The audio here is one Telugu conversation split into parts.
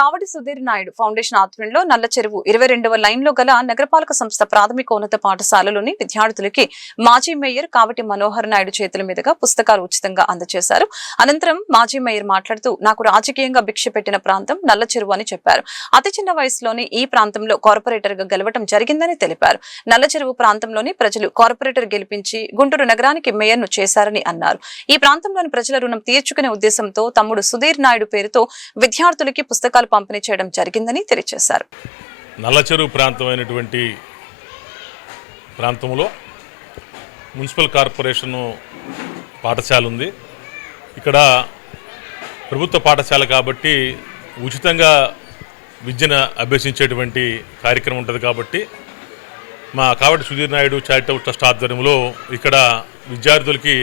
కావటి సుధీర్ నాయుడు ఫౌండేషన్ ఆధ్వర్యంలో నల్ల చెరువు 22వ లైన్లో గల నగరపాలక సంస్థ ప్రాథమికోన్నత పాఠశాలలోని విద్యార్థులకి మాజీ మేయర్ కావటి మనోహర్ నాయుడు చేతుల మీదుగా పుస్తకాలు ఉచితంగా అందజేశారు. అనంతరం మాజీ మేయర్ మాట్లాడుతూ, నాకు రాజకీయంగా భిక్ష పెట్టిన ప్రాంతం నల్ల చెరువు అని చెప్పారు. అతి చిన్న వయసులోని ఈ ప్రాంతంలో కార్పొరేటర్ గా గెలవడం జరిగిందని తెలిపారు. నల్ల చెరువు ప్రాంతంలోని ప్రజలు కార్పొరేటర్ గెలిపించి గుంటూరు నగరానికి మేయర్ ను చేశారని అన్నారు. ఈ ప్రాంతంలోని ప్రజల రుణం తీర్చుకునే ఉద్దేశంతో తమ్ముడు సుధీర్ నాయుడు పేరుతో విద్యార్థులకి పుస్తకాలు పంపిణీ చేయడం జరిగిందని తెలియజేశారు. నల్లచెరువు ప్రాంతమైనటువంటి ప్రాంతంలో మున్సిపల్ కార్పొరేషన్ పాఠశాల ఉంది. ఇక్కడ ప్రభుత్వ పాఠశాల కాబట్టి ఉచితంగా విద్యను అభ్యసించేటువంటి కార్యక్రమం ఉంటుంది. కాబట్టి మా కావటి సుధీర్ నాయుడు చారిటబుల్ ట్రస్ట్ ఆధ్వర్యంలో ఇక్కడ విద్యార్థులకి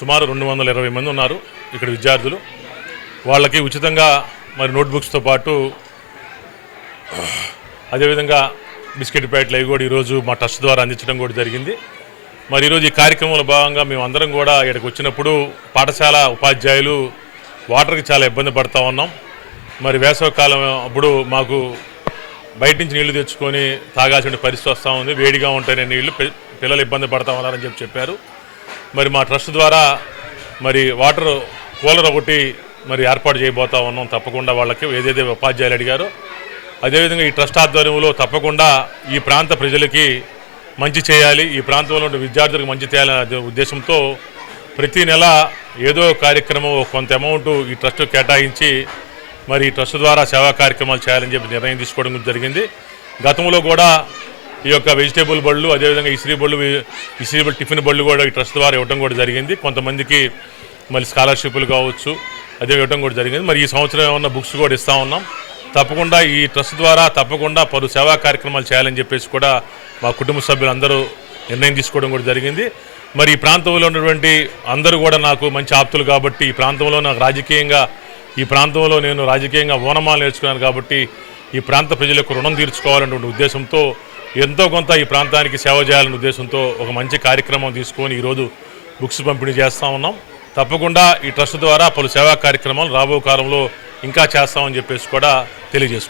సుమారు 220 మంది ఉన్నారు. ఇక్కడ విద్యార్థులు వాళ్ళకి ఉచితంగా మరి నోట్బుక్స్తో పాటు అదేవిధంగా బిస్కెట్ ప్యాకెట్లు అవి కూడా ఈరోజు మా ట్రస్ట్ ద్వారా అందించడం కూడా జరిగింది. మరి ఈరోజు ఈ కార్యక్రమంలో భాగంగా మేము అందరం కూడా ఇక్కడికి వచ్చినప్పుడు పాఠశాల ఉపాధ్యాయులు వాటర్కి చాలా ఇబ్బంది పడుతూ ఉన్నాం. మరి వేసవికాలం అప్పుడు మాకు బయట నుంచి నీళ్లు తెచ్చుకొని తాగాల్సిన పరిస్థితి వస్తూ ఉంది. వేడిగా ఉంటాయనే నీళ్లు పిల్లలు ఇబ్బంది పడుతూ ఉన్నారని చెప్పారు. మరి మా ట్రస్ట్ ద్వారా మరి వాటర్ కూలర్ ఒకటి మరి ఏర్పాటు చేయబోతా ఉన్నాం. తప్పకుండా వాళ్ళకి ఏదైతే ఉపాధ్యాయులు అడిగారో అదేవిధంగా ఈ ట్రస్ట్ ఆధ్వర్యంలో తప్పకుండా ఈ ప్రాంత ప్రజలకి మంచి చేయాలి, ఈ ప్రాంతంలో ఉండే విద్యార్థులకు మంచి చేయాలనే ఉద్దేశంతో ప్రతి నెల ఏదో కార్యక్రమం కొంత అమౌంట్ ఈ ట్రస్ట్ కేటాయించి మరి ఈ ట్రస్ట్ ద్వారా సేవా కార్యక్రమాలు చేయాలని చెప్పి నిర్ణయం తీసుకోవడం జరిగింది. గతంలో కూడా ఈ యొక్క వెజిటేబుల్ బళ్ళు అదేవిధంగా ఇస్త్రీ టిఫిన్ బళ్ళు కూడా ఈ ట్రస్ట్ ద్వారా ఇవ్వడం కూడా జరిగింది. కొంతమందికి మళ్ళీ స్కాలర్షిప్లు కావచ్చు అదే ఇవ్వడం కూడా జరిగింది. మరి ఈ సంవత్సరం ఏమన్నా బుక్స్ కూడా ఇస్తూ ఉన్నాం. తప్పకుండా ఈ ట్రస్ట్ ద్వారా తప్పకుండా పలు సేవా కార్యక్రమాలు చేయాలని చెప్పేసి కూడా మా కుటుంబ సభ్యులందరూ నిర్ణయం తీసుకోవడం కూడా జరిగింది. మరి ఈ ప్రాంతంలో ఉన్నటువంటి అందరూ కూడా నాకు మంచి ఆప్తులు కాబట్టి ఈ ప్రాంతంలో నాకు నేను రాజకీయంగా ఓనమాలు నేర్చుకున్నాను కాబట్టి ఈ ప్రాంత ప్రజలకు రుణం తీర్చుకోవాలనే ఉద్దేశంతో ఎంతో కొంత ఈ ప్రాంతానికి సేవ చేయాలనే ఉద్దేశంతో ఒక మంచి కార్యక్రమం తీసుకొని ఈరోజు బుక్స్ పంపిణీ చేస్తూ ఉన్నాం. తప్పకుండా ఈ ట్రస్ట్ ద్వారా పలు సేవా కార్యక్రమాలు రాబో కాలంలో ఇంకా చేస్తామని చెప్పేసి కూడా తెలియజేస్తున్నాం.